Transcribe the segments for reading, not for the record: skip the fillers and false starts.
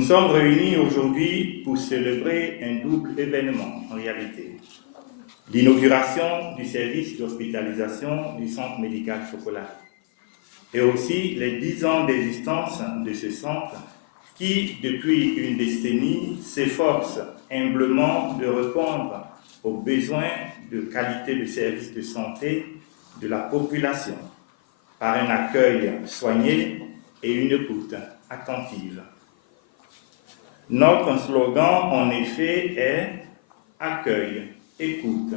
Nous sommes réunis aujourd'hui pour célébrer un double événement en réalité. L'inauguration du service d'hospitalisation du centre médical Focolari et aussi les 10 ans d'existence de ce centre qui, depuis une décennie, s'efforce humblement de répondre aux besoins de qualité de services de santé de la population par un accueil soigné et une écoute attentive. Notre slogan, en effet, est « Accueil, écoute,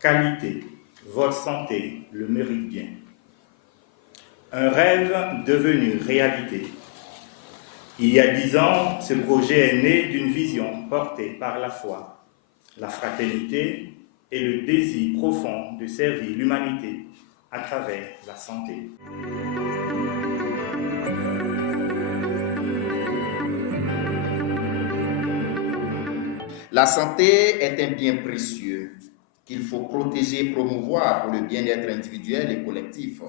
qualité, votre santé le mérite bien ». Un rêve devenu réalité. Il y a 10 ans, ce projet est né d'une vision portée par la foi, la fraternité et le désir profond de servir l'humanité à travers la santé. La santé est un bien précieux qu'il faut protéger et promouvoir pour le bien-être individuel et collectif.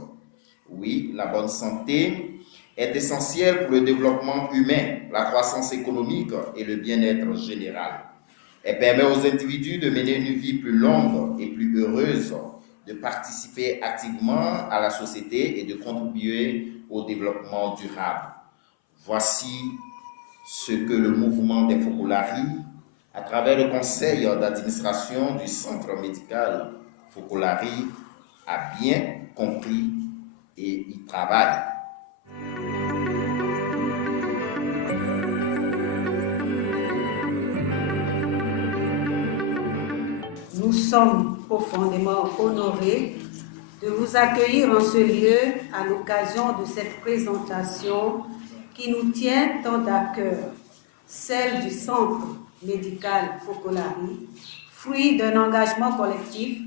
Oui, la bonne santé est essentielle pour le développement humain, la croissance économique et le bien-être général. Elle permet aux individus de mener une vie plus longue et plus heureuse, de participer activement à la société et de contribuer au développement durable. Voici ce que le mouvement des Focolari, à travers le conseil d'administration du centre médical Focolari, a bien compris et y travaille. Nous sommes profondément honorés de vous accueillir en ce lieu à l'occasion de cette présentation qui nous tient tant à cœur, celle du Centre médical Focolari, fruit d'un engagement collectif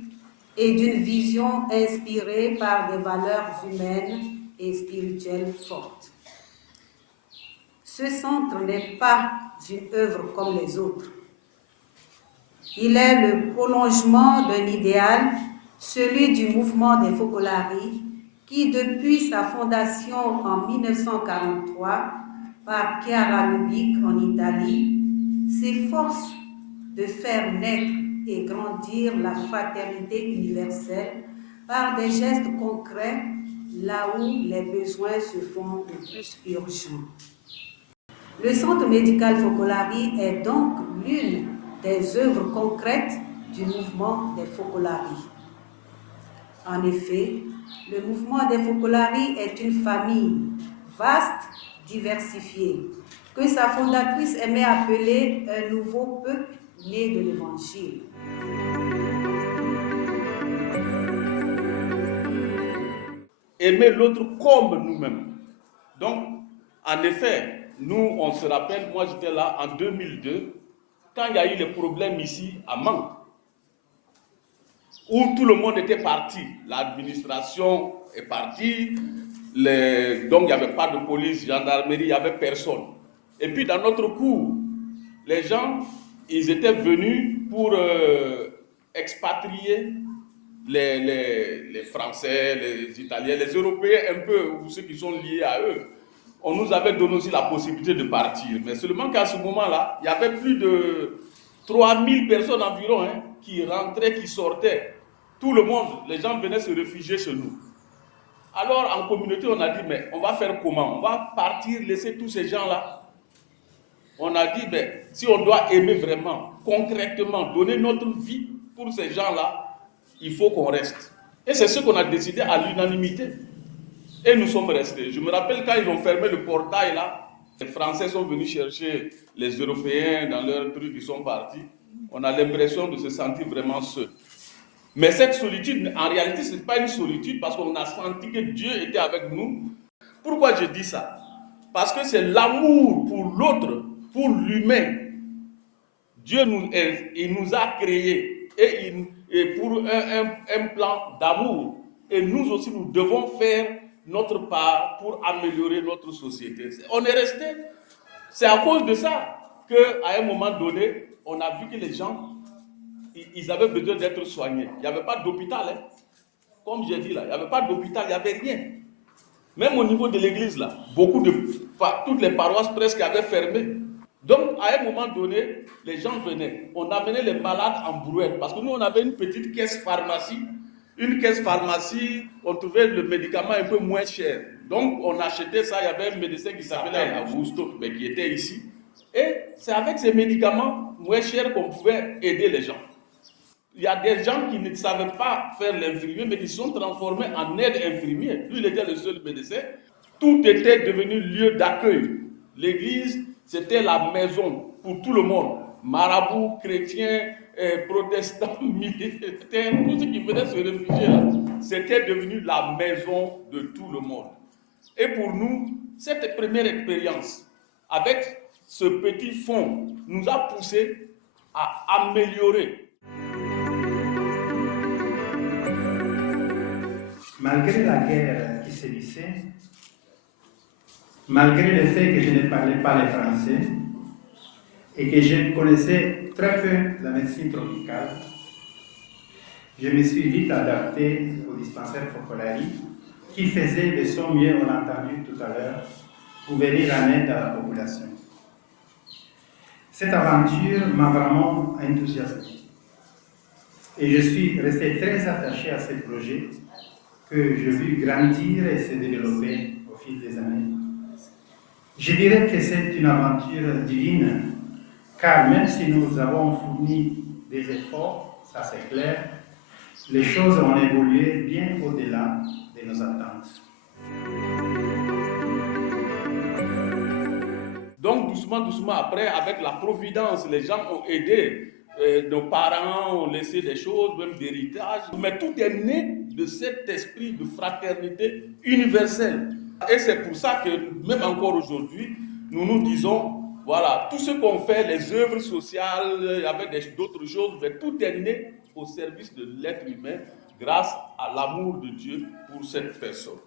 et d'une vision inspirée par des valeurs humaines et spirituelles fortes. Ce centre n'est pas une œuvre comme les autres. Il est le prolongement d'un idéal, celui du mouvement des Focolari, qui, depuis sa fondation en 1943 par Chiara Lubich en Italie, s'efforce de faire naître et grandir la fraternité universelle par des gestes concrets là où les besoins se font le plus urgents. Le Centre médical Focolari est donc l'une des œuvres concrètes du mouvement des Focolari. En effet, le mouvement des Focolari est une famille vaste, diversifiée, que sa fondatrice aimait appeler un nouveau peuple né de l'Évangile. Aimer l'autre comme nous-mêmes. Donc, en effet, nous, on se rappelle, moi j'étais là en 2002, quand il y a eu les problèmes ici à Mans, où tout le monde était parti, l'administration est partie, donc il n'y avait pas de police, gendarmerie, il n'y avait personne. Et puis dans notre cour, les gens, ils étaient venus pour expatrier les Français, les Italiens, les Européens un peu, ou ceux qui sont liés à eux. On nous avait donné aussi la possibilité de partir. Mais seulement qu'à ce moment-là, il y avait plus de 3000 personnes environ qui rentraient, qui sortaient. Tout le monde, les gens venaient se réfugier chez nous. Alors en communauté, on a dit, mais on va faire comment? On va partir, laisser tous ces gens-là. On a dit, si on doit aimer vraiment, concrètement, donner notre vie pour ces gens-là, il faut qu'on reste. Et c'est ce qu'on a décidé à l'unanimité. Et nous sommes restés. Je me rappelle quand ils ont fermé le portail là, les Français sont venus chercher les Européens dans leur truc, ils sont partis. On a l'impression de se sentir vraiment seul. Mais cette solitude, en réalité, ce n'est pas une solitude parce qu'on a senti que Dieu était avec nous. Pourquoi je dis ça? Parce que c'est l'amour pour l'autre, pour l'humain. Dieu il nous a créés et pour un plan d'amour. Et nous aussi, nous devons faire notre part pour améliorer notre société. On est resté. C'est à cause de ça qu'à un moment donné, on a vu que les gens, ils avaient besoin d'être soignés. Il n'y avait pas d'hôpital. Comme j'ai dit là, il n'y avait pas d'hôpital, il n'y avait rien. Même au niveau de l'église, là, toutes les paroisses presque avaient fermé. Donc, à un moment donné, les gens venaient. On amenait les malades en brouette. Parce que nous, on avait une petite caisse pharmacie. Une caisse pharmacie, on trouvait le médicament un peu moins cher. Donc, on achetait ça. Il y avait un médecin qui s'appelait Augusto, mais qui était ici. Et c'est avec ces médicaments moins chers qu'on pouvait aider les gens. Il y a des gens qui ne savaient pas faire l'infirmier, mais qui se sont transformés en aide infirmier. Lui, il était le seul médecin. Tout était devenu lieu d'accueil. L'église, c'était la maison pour tout le monde. Marabouts, chrétiens, protestants, militaires, tous ceux qui venaient se réfugier là. C'était devenu la maison de tout le monde. Et pour nous, cette première expérience, avec ce petit fonds, nous a poussé à améliorer. Malgré la guerre qui sévissait, malgré le fait que je ne parlais pas le français et que je connaissais très peu la médecine tropicale, je me suis vite adapté au dispensaire Focolari qui faisait de son mieux, on l'a entendu tout à l'heure, pour venir en aide à la population. Cette aventure m'a vraiment enthousiasmé et je suis resté très attaché à ce projet que j'ai vu grandir et se développer au fil des années. Je dirais que c'est une aventure divine, car même si nous avons fourni des efforts, ça c'est clair, les choses ont évolué bien au-delà de nos attentes. Donc doucement après, avec la providence, les gens ont aidé. Nos parents ont laissé des choses, même d'héritage. Mais tout est né de cet esprit de fraternité universelle. Et c'est pour ça que même encore aujourd'hui, nous nous disons, voilà, tout ce qu'on fait, les œuvres sociales, avec d'autres choses, mais tout est né au service de l'être humain grâce à l'amour de Dieu pour cette personne.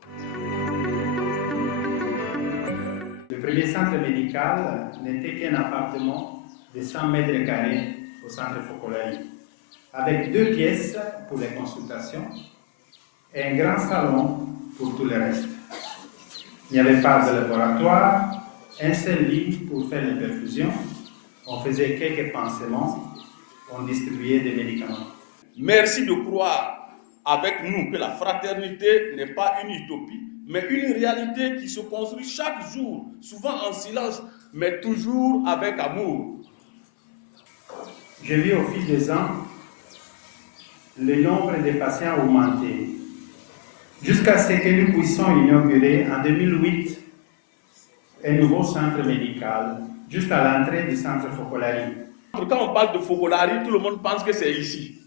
Le premier centre médical n'était qu'un appartement de 100 mètres carrés au centre Focolari, avec 2 pièces pour les consultations et un grand salon pour tout le reste. Il n'y avait pas de laboratoire, un seul lit pour faire les perfusions, on faisait quelques pansements, on distribuait des médicaments. Merci de croire avec nous que la fraternité n'est pas une utopie, mais une réalité qui se construit chaque jour, souvent en silence, mais toujours avec amour. J'ai vu au fil des ans le nombre de patients augmenter, jusqu'à ce que nous puissions inaugurer en 2008 un nouveau centre médical, juste à l'entrée du centre Focolari. Quand on parle de Focolari, tout le monde pense que c'est ici.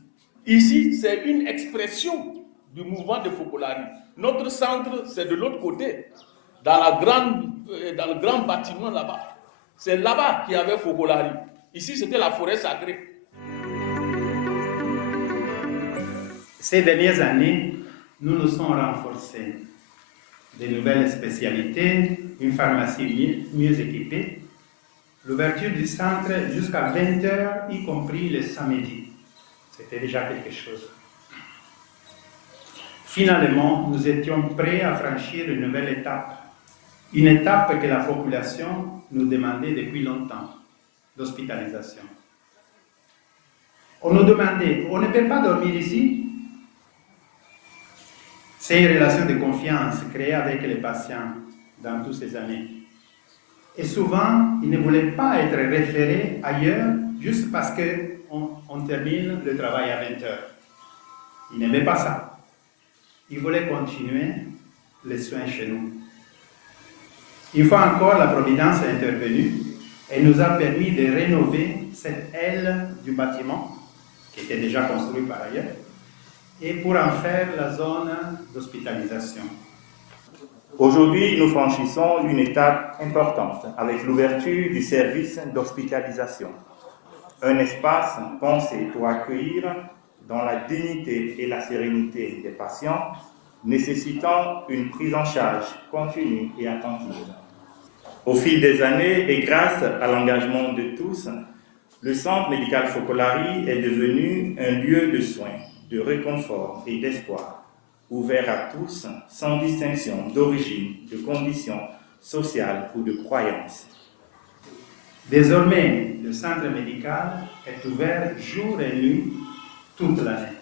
Ici, c'est une expression du mouvement de Focolari. Notre centre, c'est de l'autre côté, dans le grand bâtiment là-bas. C'est là-bas qu'il y avait Focolari. Ici, c'était la forêt sacrée. Ces dernières années, nous nous sommes renforcés. De nouvelles spécialités, une pharmacie mieux équipée, l'ouverture du centre jusqu'à 20h, y compris le samedi. C'était déjà quelque chose. Finalement, nous étions prêts à franchir une nouvelle étape. Une étape que la population nous demandait depuis longtemps, l'hospitalisation. On nous demandait, on ne peut pas dormir ici? C'est une relation de confiance créée avec les patients dans toutes ces années. Et souvent, ils ne voulaient pas être référés ailleurs juste parce qu'on termine le travail à 20h. Ils n'aimaient pas ça. Ils voulaient continuer les soins chez nous. Une fois encore, la Providence est intervenue et nous a permis de rénover cette aile du bâtiment, qui était déjà construite par ailleurs, et pour en faire la zone d'hospitalisation. Aujourd'hui, nous franchissons une étape importante avec l'ouverture du service d'hospitalisation, un espace pensé pour accueillir dans la dignité et la sérénité des patients, nécessitant une prise en charge continue et attentive. Au fil des années et grâce à l'engagement de tous, le centre médical Focolari est devenu un lieu de soins, de réconfort et d'espoir, ouvert à tous sans distinction d'origine, de condition sociale ou de croyance. Désormais, le centre médical est ouvert jour et nuit toute l'année.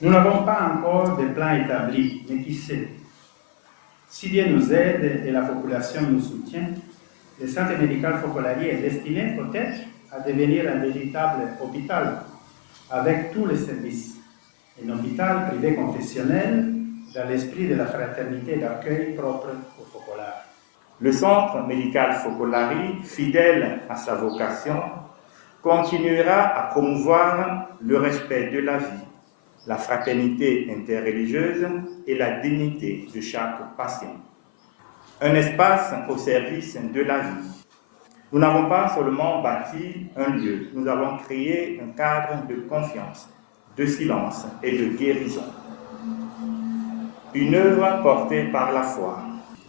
Nous n'avons pas encore de plan établi, mais qui sait? Si Dieu nous aide et la population nous soutient, le centre médical Focolari est destiné peut-être à devenir un véritable hôpital avec tous les services. Un hôpital privé confessionnel dans l'esprit de la fraternité d'accueil propre au Focolare. Le centre médical Focolari, fidèle à sa vocation, continuera à promouvoir le respect de la vie, la fraternité interreligieuse et la dignité de chaque patient. Un espace au service de la vie. Nous n'avons pas seulement bâti un lieu, nous avons créé un cadre de confiance, de silence et de guérison. Une œuvre portée par la foi.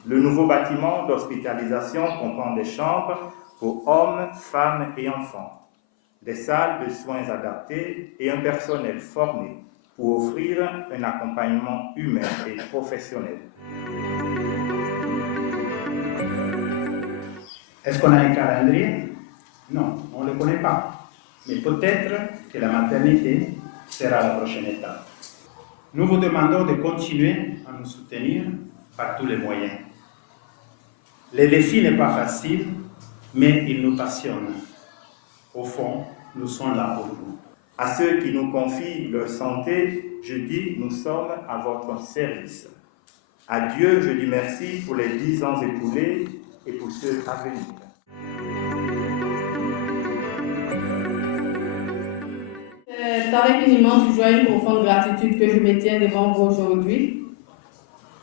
Le nouveau bâtiment d'hospitalisation comprend des chambres pour hommes, femmes et enfants, des salles de soins adaptées et un personnel formé pour offrir un accompagnement humain et professionnel. Est-ce qu'on a un calendrier? Non, on ne le connaît pas. Mais peut-être que la maternité sera la prochaine étape. Nous vous demandons de continuer à nous soutenir par tous les moyens. Le défi n'est pas facile, mais il nous passionne. Au fond, nous sommes là pour vous. À ceux qui nous confient leur santé, je dis, nous sommes à votre service. À Dieu, je dis merci pour les 10 ans écoulés et pour ceux à venir. C'est avec une immense joie et une profonde gratitude que je me tiens devant vous aujourd'hui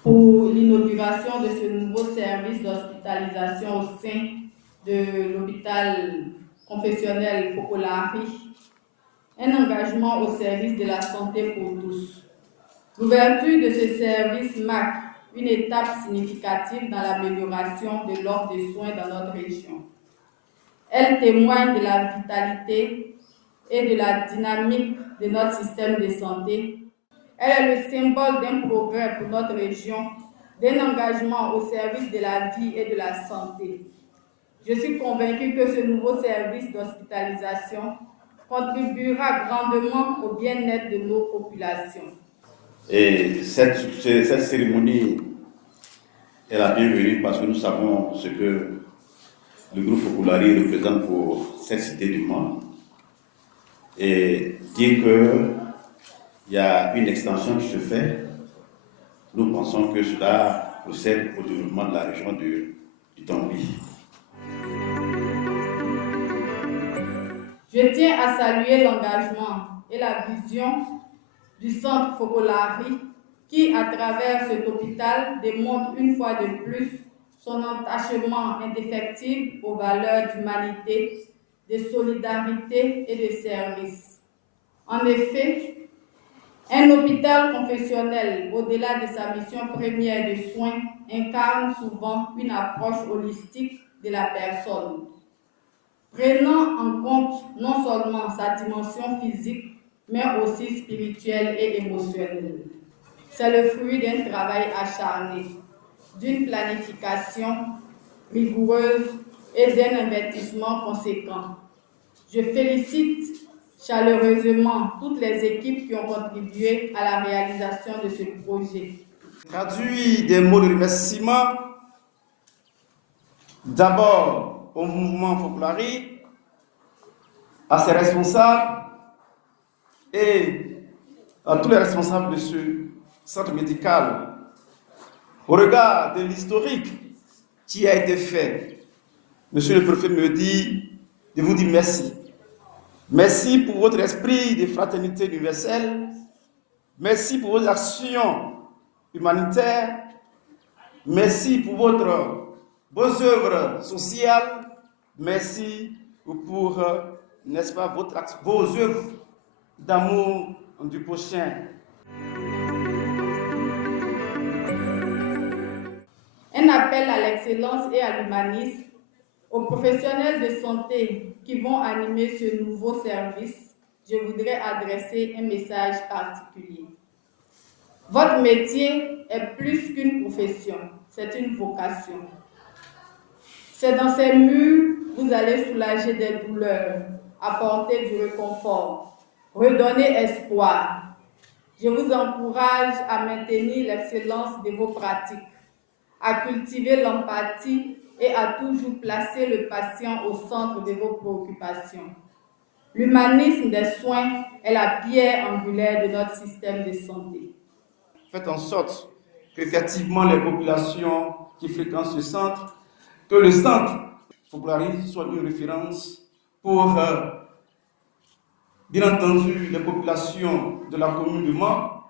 pour l'inauguration de ce nouveau service d'hospitalisation au sein de l'hôpital confessionnel Focolari, un engagement au service de la santé pour tous. L'ouverture de ce service marque une étape significative dans l'amélioration de l'offre de soins dans notre région. Elle témoigne de la vitalité et de la dynamique de notre système de santé. Elle est le symbole d'un progrès pour notre région, d'un engagement au service de la vie et de la santé. Je suis convaincue que ce nouveau service d'hospitalisation contribuera grandement au bien-être de nos populations. Et cette cérémonie est la bienvenue parce que nous savons ce que le groupe Focolari représente pour cette cité du monde. Et dire qu'il y a une extension qui se fait, nous pensons que cela procède au développement de la région du Tombi. Je tiens à saluer l'engagement et la vision du centre Focolari qui, à travers cet hôpital, démontre une fois de plus son attachement indéfectible aux valeurs d'humanité, de solidarité et de service. En effet, un hôpital confessionnel, au-delà de sa mission première de soins, incarne souvent une approche holistique de la personne, prenant en compte non seulement sa dimension physique, mais aussi spirituelle et émotionnelle. C'est le fruit d'un travail acharné, d'une planification rigoureuse et d'un investissement conséquent. Je félicite chaleureusement toutes les équipes qui ont contribué à la réalisation de ce projet. Traduit des mots de remerciement d'abord au mouvement Focolari, à ses responsables et à tous les responsables de ce centre médical. Au regard de l'historique qui a été fait, Monsieur le Préfet me dit de vous dire merci. Merci pour votre esprit de fraternité universelle. Merci pour vos actions humanitaires. Merci pour vos œuvres sociales. Merci pour, n'est-ce pas, vos œuvres d'amour du prochain. Un appel à l'excellence et à l'humanisme, aux professionnels de santé qui vont animer ce nouveau service, je voudrais adresser un message particulier. Votre métier est plus qu'une profession, c'est une vocation. C'est dans ces murs que vous allez soulager des douleurs, apporter du réconfort, redonner espoir. Je vous encourage à maintenir l'excellence de vos pratiques, à cultiver l'empathie et à toujours placer le patient au centre de vos préoccupations. L'humanisme des soins est la pierre angulaire de notre système de santé. Faites en sorte qu'effectivement les populations qui fréquentent ce centre, que le centre Fokulari soit une référence pour, bien entendu, les populations de la commune de Mans,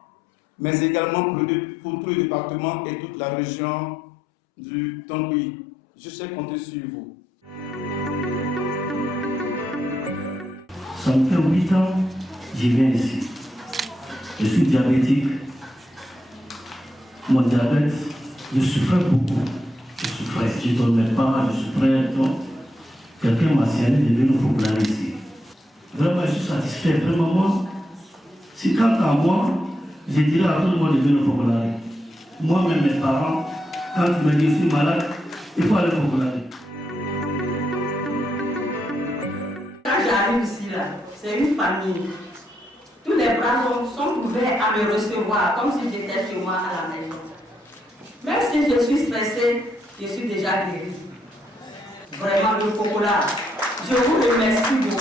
mais également pour tout le département et toute la région du Tongui. Je sais compter sur vous. Ça me fait 8 ans, je viens ici. Je suis diabétique. Mon diabète, je souffrais beaucoup. Je ne dormais pas, je souffrais. Donc, quelqu'un m'a signé de venir au Fokulari ici. Vraiment, je suis satisfait. Vraiment, moi, si quant à moi, je dirais à tout le monde de venir au Fokulari. Moi-même, mes parents, quand ils me disent je suis malade, il faut aller au Fokulari. Quand j'arrive ici, là, c'est une famille. Tous les bras sont ouverts à me recevoir, comme si j'étais chez moi à la maison. Même si je suis stressée, je suis déjà guérie. Vraiment, le Fokulari, je vous remercie de